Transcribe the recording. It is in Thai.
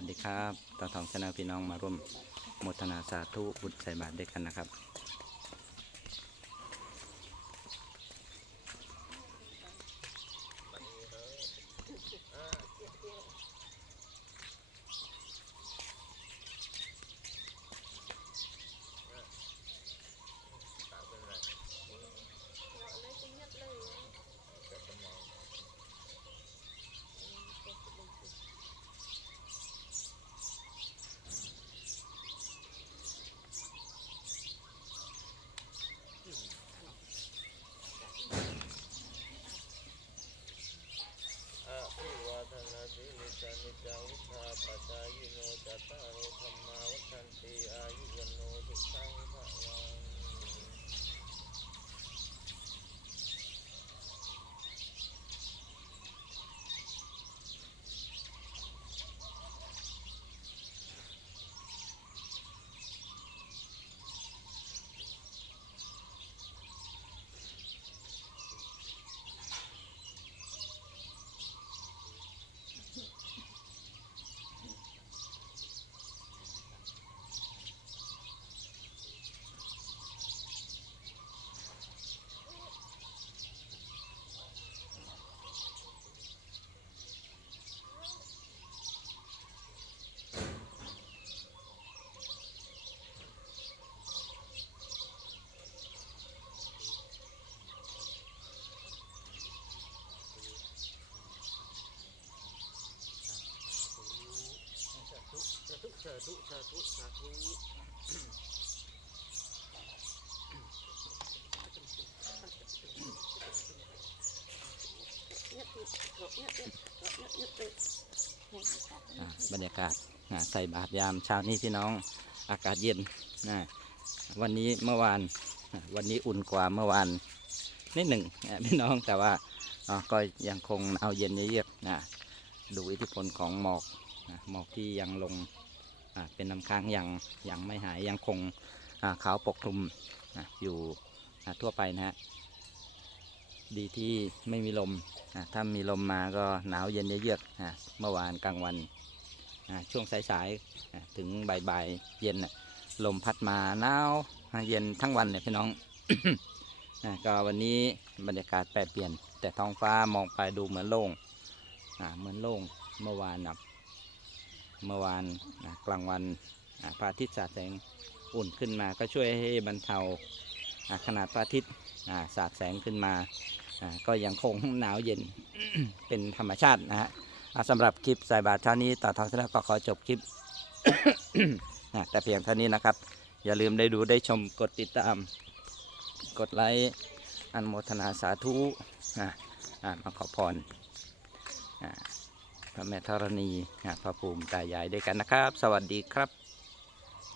วัสดีครับตาทองชนะพี่น้องมาร่วมโมทนาสาธุบุญใส่บาตรด้วยกันนะครับ อะภิวาทนาสีลิสานิจังวุธาปัจจายิโนจั ตตารธรรมาวัชันติอายุวันโนสุขัง ธุสาธุสาธุสาธุบรรยากาศใส่บาตรยามเช้านี้พี่น้องอากาศเย็นนะวันนี้เมื่อวานวันนี้อุ่นกว่าเมื่อวานนิดหนึ่งพี่น้องแต่ว่าก็ยังคงหนาเย็นเยือกนะดูอิทธิพลของหมอกหมอกที่ยังลง เป็นน้ำค้างยังยังไม่หายยังคงขาวปกคลุมอยู่ทั่วไปนะฮะดีที่ไม่มีลม ถ้ามีลมมาก็หนาวเย็นเยือกๆเมื่อวานกลางวัน ช่วงสายๆ ถึงบ่ายๆ เย็นลมพัดมาหนาวเย็นทั้งวันเลยพี่น้อง ก็วันนี้บรรยากาศแปรเปลี่ยน แต่ท้องฟ้ามองไปดูเหมือนโล่งเหมือนโล่ง เมื่อวานนะ เมื่อวานอะกลางวันอะพระอาทิตย์สาดแสงอุ่นขึ้นมาก็ช่วยให้บรรเทาอะขนาดพระอาทิตย์อะสาดแสงขึ้นมาก็ยังคงหนาวเย็นเป็นธรรมชาตินะฮะสำหรับคลิปสายบาตรเช้านี้ต่อทองชนะก็ขอจบคลิปแต่เพียงเท่านี้นะครับ อย่าลืมได้ดูได้ชมกดติดตาม กดไลค์อันโมทนาสาธุมาขอพรอ่า พระแม่ธรณีพระภูมิตายายด้วยกันนะครับ สวัสดีครับ